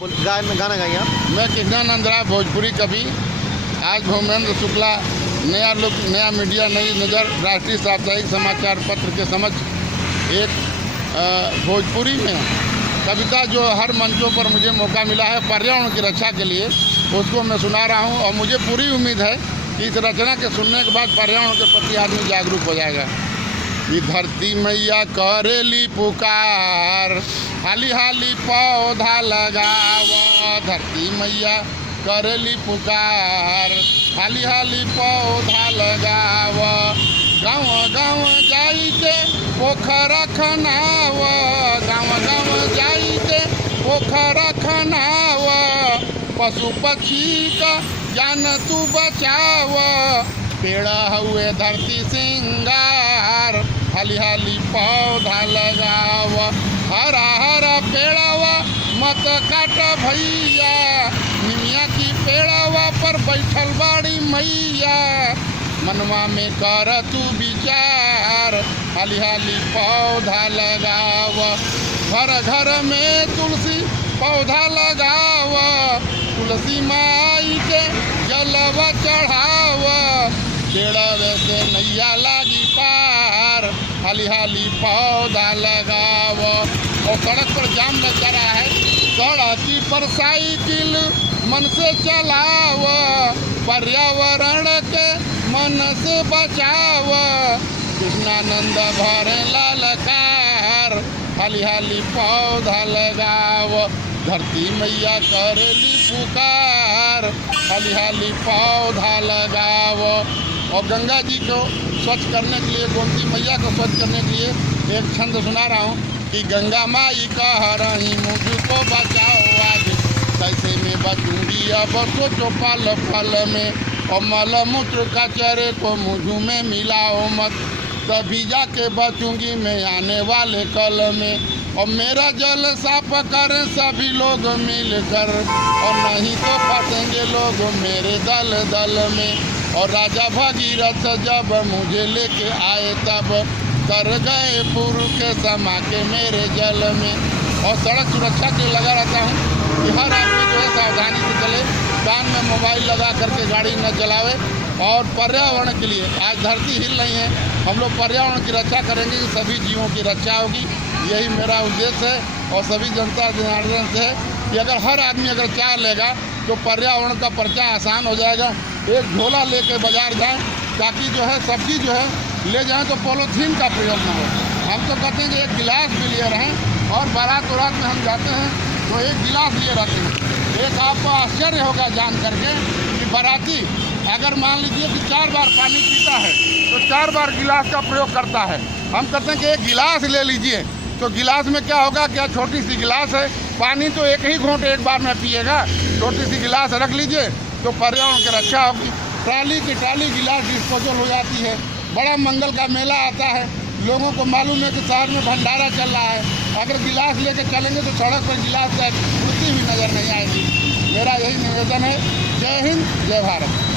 गाना गाइए आप। मैं कृष्णानंद राव भोजपुरी कवि। आज भूमेंद्र शुक्ला नया लुक, नया मीडिया, नई नज़र राष्ट्रीय साप्ताहिक समाचार पत्र के समक्ष एक भोजपुरी में कविता जो हर मंचों पर मुझे मौका मिला है पर्यावरण की रक्षा के लिए, उसको मैं सुना रहा हूँ। और मुझे पूरी उम्मीद है कि इस रचना के सुनने के बाद पर्यावरण के प्रति आदमी जागरूक हो जाएगा। ये धरती मैया करेली पुकार, हाली हाली पौधा लगाव। धरती मैया करेली पुकार, हाली हाली पौधा लगाव। गाँव गाँव जाइते पोखरा खनाव, गाँव गाँव जाइते पोखरा खनाव। पशु पक्षी का जान तू बचाव, पेड़ हुए धरती सिंगार, हाली हाली पौधा लगाव। हरा हरा पेड़वा मत काट भैया, निमिया की पेड़वा पर बैठल बाड़ी मैया। मनवा में कर तू विचार, हाली हाली पौधा लगाव। घर घर में तुलसी पौधा लगाव, तुलसी माई के जलवा चढ़ाव। पेड़वे से नैया लागी पार, हाली हाली पौधा लगाव। और सड़क पर जाम लग रहा है, सड़क पर साइकिल मन से चलाव। पर्यावरण के मन से बचाव, कृष्णानंद भरे ललकार, हाली हाली पौधा लगाव। धरती मैया करेली पुकार, हाली हाली पौधा लगाव। और गंगा जी को स्वच्छ करने के लिए, गोमती मैया को स्वच्छ करने के लिए एक छंद सुना रहा हूँ कि गंगा माई कह रही मुझको बचाओ आज, कैसे में बचूंगी अब सोचो पल पल में। और मल मूत्र कचरे को मुझ में मिलाओ मत, तभी जाके बचूंगी मैं आने वाले कल में। और मेरा जल साफ करें सभी लोग मिलकर, और नहीं तो फंसेंगे लोग मेरे दल दल में। और राजा भगीरथ जब मुझे लेके आए तब कर गए पूर्व के समा के मेरे जल में। और सड़क सुरक्षा के लिए लगा रहता हूँ कि हर आदमी जो है सावधानी से चले, कान में मोबाइल लगा करके गाड़ी न चलावे। और पर्यावरण के लिए आज धरती हिल रही है, हम लोग पर्यावरण की रक्षा करेंगे कि सभी जीवों की रक्षा होगी। यही मेरा उद्देश्य है। और सभी जनता जनार्दन से है कि अगर हर आदमी अगर चाह लेगा तो पर्यावरण का पर्चा आसान हो जाएगा। एक झोला लेके बाजार जाएं, ताकि जो है सब्जी जो है ले जाएं तो पॉलीथीन का प्रयोग ना हो। हम तो कहते हैं कि एक गिलास भी लिए रहें। और बारात उरात में हम जाते हैं तो एक गिलास लिए रहते हैं। एक आपको आश्चर्य होगा जान करके कि बाराती अगर मान लीजिए कि 4 बार पानी पीता है तो 4 बार गिलास का प्रयोग करता है। हम कहते हैं कि एक गिलास ले लीजिए, तो गिलास में क्या होगा, क्या छोटी सी गिलास है, पानी तो एक ही घूंट एक बार में पिएगा। छोटी सी गिलास रख लीजिए तो पर्यावरण की रक्षा होगी। ट्राली की ट्राली गिलास डिस्पोजल हो जाती है। बड़ा मंगल का मेला आता है, लोगों को मालूम है कि शहर में भंडारा चल रहा है। अगर गिलास लेके चलेंगे तो सड़क पर गिलास की एक भी नज़र नहीं आएगी। मेरा यही निवेदन है। जय हिंद, जय भारत।